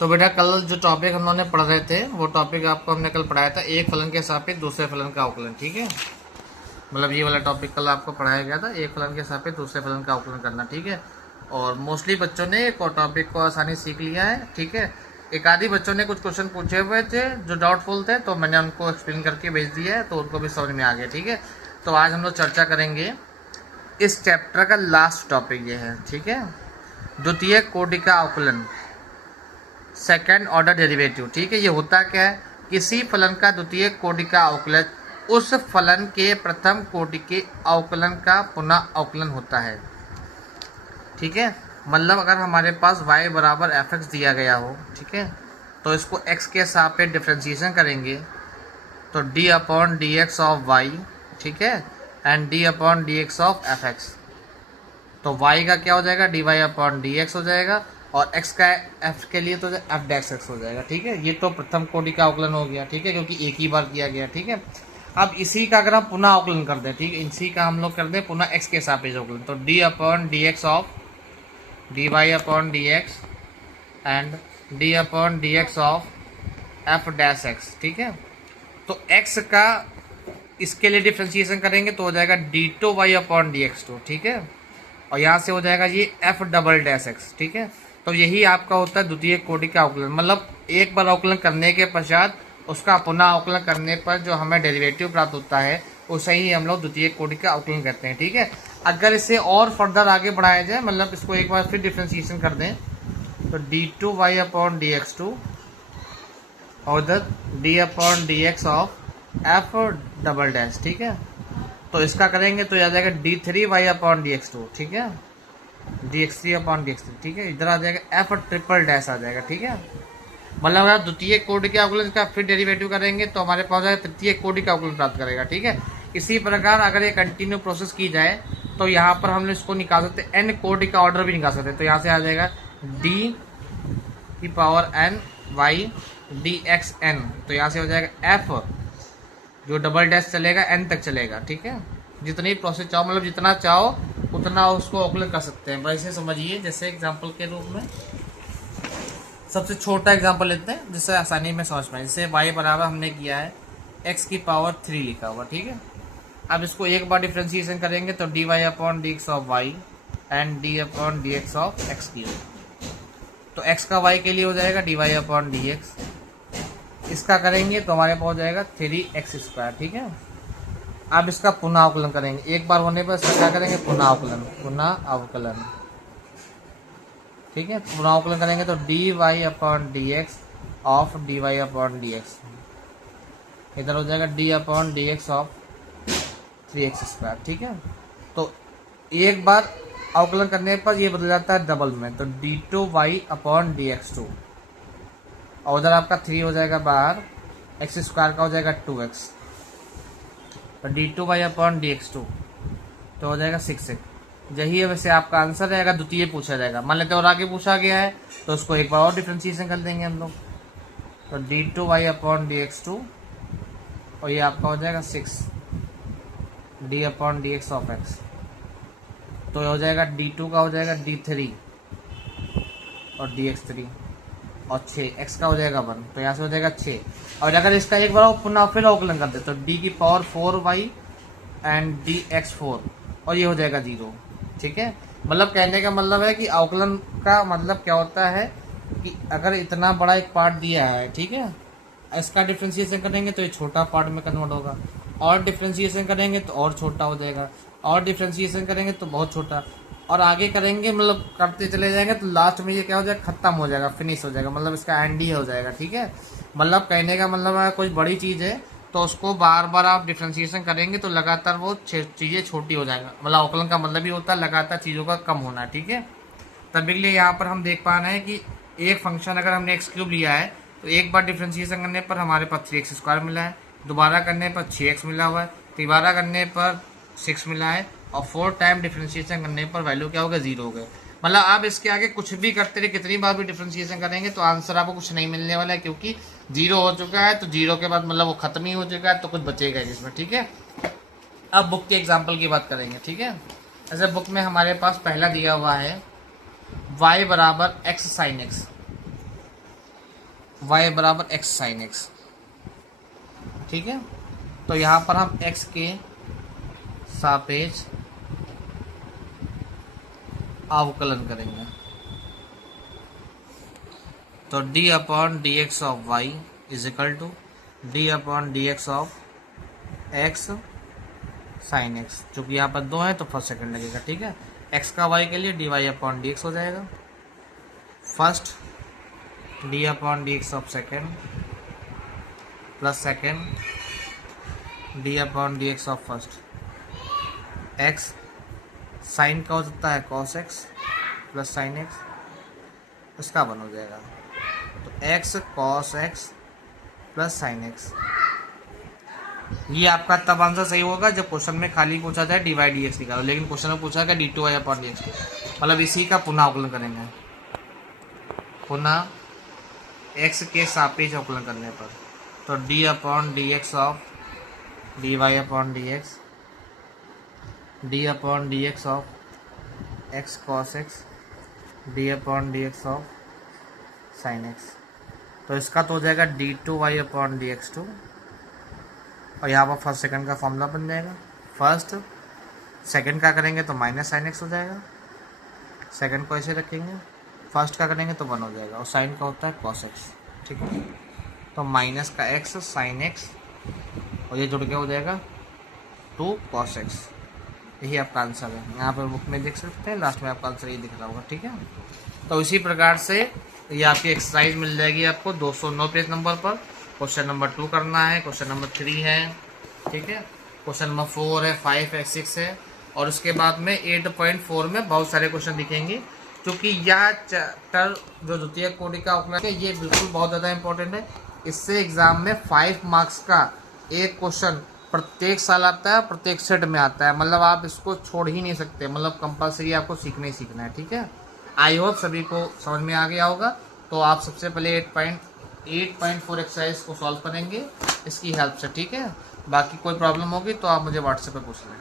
तो बेटा कल जो टॉपिक हम लोगों ने पढ़ रहे थे वो टॉपिक आपको हमने कल पढ़ाया था, एक फलन के सापेक्ष दूसरे फलन का अवकलन। ठीक है, मतलब ये वाला टॉपिक कल आपको पढ़ाया गया था, एक फलन के सापेक्ष दूसरे फलन का अवकलन करना। ठीक है, और मोस्टली बच्चों ने एक टॉपिक को आसानी सीख लिया है। ठीक है, एक आधी बच्चों ने कुछ क्वेश्चन पूछे हुए थे जो डाउटफुल थे, तो मैंने उनको एक्सप्लेन करके भेज दिया है, तो उनको भी समझ में आ गया। ठीक है, तो आज हम लोग चर्चा करेंगे इस चैप्टर का लास्ट टॉपिक ये है। ठीक है, द्वितीय कोटि का अवकलन, सेकेंड ऑर्डर डेरिवेटिव। ठीक है, ये होता क्या है, किसी फलन का द्वितीय कोटि का अवकलन उस फलन के प्रथम कोटि के अवकलन का पुनः अवकलन होता है। ठीक है, मतलब अगर हमारे पास y बराबर एफ एक्स दिया गया हो, ठीक है, तो इसको x के सापेक्ष डिफ्रेंशिएशन करेंगे तो d upon D X of Y, ठीक है, and d upon D X of F X. तो y का क्या हो जाएगा, dy अपॉन डी एक्स हो जाएगा, और x का f के लिए तो f डैश x हो जाएगा। ठीक है, ये तो प्रथम कोटि का अवकलन हो गया। ठीक है, क्योंकि एक ही बार किया गया। ठीक है, अब इसी का अगर हम पुनः अवकलन कर दें, ठीक है, इसी का हम लोग कर दें पुनः x के सापेक्ष अवकलन, तो d upon D X of dy upon D x and d upon D X of f dash x। ठीक है, तो x का इसके लिए डिफ्रेंशिएशन करेंगे तो हो जाएगा d2y upon D X to. ठीक है, और यहाँ से हो जाएगा ये f डबल डैश x। ठीक है, तो यही आपका होता है द्वितीय कोटि का अवकलन, मतलब एक बार अवकलन करने के पश्चात उसका पुनः अवकलन करने पर जो हमें डेरिवेटिव प्राप्त होता है उसे ही हम लोग द्वितीय कोटि का अवकलन कहते हैं। ठीक है, अगर इसे और फर्दर आगे बढ़ाया जाए, मतलब इसको एक बार फिर डिफ्रेंशिएशन कर दें तो d2y upon D X two और उधर d upon D X of f double dash. ठीक है, तो इसका करेंगे तो आ जाएगा d3y upon D X to. ठीक है, dx3 अपॉन dx3। ठीक है, इधर आ जाएगा f ट्रिपल डैश आ जाएगा। ठीक है, मतलब अगर द्वितीय कोटि के अवकलन का फिर डेरिवेटिव करेंगे तो हमारे पास जाएगा तृतीय कोटि का अवकलन प्राप्त करेगा। ठीक है, इसी प्रकार अगर ये कंटिन्यू प्रोसेस की जाए तो यहाँ पर हम इसको निकाल सकते हैं, n कोटि का ऑर्डर भी निकाल सकते हैं। तो यहाँ से आ जाएगा d की पावर n y dxn, तो यहाँ से हो जाएगा f जो डबल डैश चलेगा n तक चलेगा। ठीक है, जितनी प्रोसेस चाहो, मतलब जितना चाहो उतना उसको अवकलन कर सकते हैं। वैसे समझिए, जैसे एग्जांपल के रूप में सबसे छोटा एग्जांपल लेते हैं जिससे आसानी में समझ पाए। जैसे y बराबर हमने किया है x की पावर 3 लिखा हुआ। ठीक है, अब इसको एक बार डिफ्रेंशिएशन करेंगे तो dy upon D X of Y and d upon D X of X की होगी। तो x का y के लिए हो जाएगा dy अपॉन डी एक्स, इसका करेंगे तो हमारे पास हो जाएगा 3x²। ठीक है, अब इसका पुनः अवकलन करेंगे, एक बार होने पर इसका क्या करेंगे, पुनः अवकलन। ठीक है, पुनः अवकलन करेंगे तो dy upon D X of dy upon D x, इधर हो जाएगा d upon D X of 3x²। ठीक है, तो एक बार अवकलन करने पर ये बदल जाता है डबल में, तो d2y upon D X two, और उधर आपका 3 हो जाएगा बाहर, x² का हो जाएगा 2x, तो d2y upon D X to तो हो जाएगा 6x। यही है वैसे आपका आंसर है अगर द्वितीय पूछा जाएगा। मान लेते हैं और आगे पूछा गया है तो उसको एक बार और डिफ्रेंशिएशन कर देंगे हम लोग, तो d2y upon D X two, और ये आपका हो जाएगा 6 d upon D X of x, तो हो जाएगा d2 का हो जाएगा d3 और dx3, और 6 x का हो जाएगा 1, तो यहाँ से हो जाएगा 6। और अगर इसका एक बार पुनः फिर अवकलन कर दे तो d की पावर 4y एंड dx4, और ये हो जाएगा 0। ठीक है, मतलब कहने का मतलब है कि अवकलन का मतलब क्या होता है कि अगर इतना बड़ा एक पार्ट दिया है, ठीक है, इसका डिफ्रेंशिएशन करेंगे तो ये छोटा पार्ट में कन्वर्ट होगा, और डिफ्रेंशिएशन करेंगे तो और छोटा हो जाएगा, और डिफ्रेंशिएशन करेंगे तो बहुत छोटा, और आगे करेंगे मतलब करते चले जाएंगे तो लास्ट में ये क्या हो जाएगा, खत्म हो जाएगा, फिनिश हो जाएगा, मतलब इसका एंड ही हो जाएगा। ठीक है, मतलब कहने का मतलब है कोई बड़ी चीज़ है तो उसको बार बार आप डिफ्रेंशिएशन करेंगे तो लगातार वो चीज़ें छोटी हो जाएगा, मतलब अवकलन का मतलब ही होता है लगातार चीज़ों का कम होना। ठीक है, तभी के लिए यहाँ पर हम देख पा रहे हैं कि एक फंक्शन अगर हमने x³ लिया है तो एक बार डिफ्रेंशिएशन करने पर हमारे पास 3x² मिला है, दोबारा करने पर 6x मिला हुआ है, तिबारा करने पर 6 मिला है, और 4 टाइम डिफ्रेंशिएशन करने पर वैल्यू क्या हो गया, 0 हो गया। मतलब आप इसके आगे कुछ भी करते रहे, कितनी बार भी डिफ्रेंशिएशन करेंगे तो आंसर आपको कुछ नहीं मिलने वाला है, क्योंकि 0 हो चुका है, तो 0 के बाद मतलब वो खत्म ही हो चुका है, तो कुछ बचेगा इसमें। ठीक है, अब बुक के एग्जाम्पल की बात करेंगे। ठीक है, ऐसे बुक में हमारे पास पहला दिया हुआ है y बराबर x sin x। y बराबर x साइन x, ठीक है। तो यहाँ पर हम x के सापेक्ष अवकलन करेंगे। तो d upon D X of Y is equal to D upon D X of x sine x, जो कि यहाँ पर 2 है तो फर्स्ट सेकंड लगेगा, ठीक है। x का y के लिए D Y upon D X हो जाएगा। First D upon D X of second plus second D upon D X of first. x sine का हो सकता है cos x plus sine x, इसका वन हो जाएगा। तो x cos x plus sine x, ये आपका तब आंसर सही होगा जब क्वेश्चन में खाली पूछा जाए डी वाई डी एक्स निकालो, लेकिन क्वेश्चन में पूछा गया D two Y upon D X, मतलब इसी का पुनः अवकलन करेंगे, पुनः x के सापेक्ष अवकलन करने पर। तो D upon D X of D Y upon D X, D upon D X of X cos X, D upon D X of sine X. तो इसका तो हो जाएगा D two Y upon D X two, और यहाँ पर first second का formula बन जाएगा। फर्स्ट सेकंड का करेंगे तो माइनस साइन एक्स हो जाएगा, सेकंड को ऐसे रखेंगे, फर्स्ट का करेंगे तो 1 हो जाएगा, और साइन का होता है कॉस एक्स, ठीक है। तो माइनस का एक्स साइन एक्स, और ये जुड़ के हो जाएगा 2 कॉस एक्स, यही आपका आंसर है। यहाँ पर बुक में देख सकते हैं, लास्ट में आपका आंसर ये दिख रहा होगा, ठीक है। तो इसी प्रकार से ये आपकी एक्सरसाइज मिल जाएगी आपको 209 पेज नंबर पर। क्वेश्चन नंबर 2 करना है, क्वेश्चन नंबर 3 है, ठीक है, क्वेश्चन नंबर 4 है, 5 है, 6 है, और उसके बाद में 8.4 में बहुत सारे क्वेश्चन दिखेंगे, क्योंकि यह चैप्टर जो द्वितीय कोटि का अवकलन है ये बिल्कुल बहुत ज़्यादा इंपॉर्टेंट है। इससे एग्जाम में 5 मार्क्स का एक क्वेश्चन प्रत्येक साल आता है, प्रत्येक सेट में आता है, मतलब आप इसको छोड़ ही नहीं सकते, मतलब कंपलसरी आपको सीखना ही सीखना है, ठीक है। आई होप सभी को समझ में आ गया होगा। तो आप सबसे पहले 8.4 एक्सरसाइज को सॉल्व करेंगे इसकी हेल्प से, ठीक है। बाकी कोई प्रॉब्लम होगी तो आप मुझे व्हाट्सएप पे पूछ लें।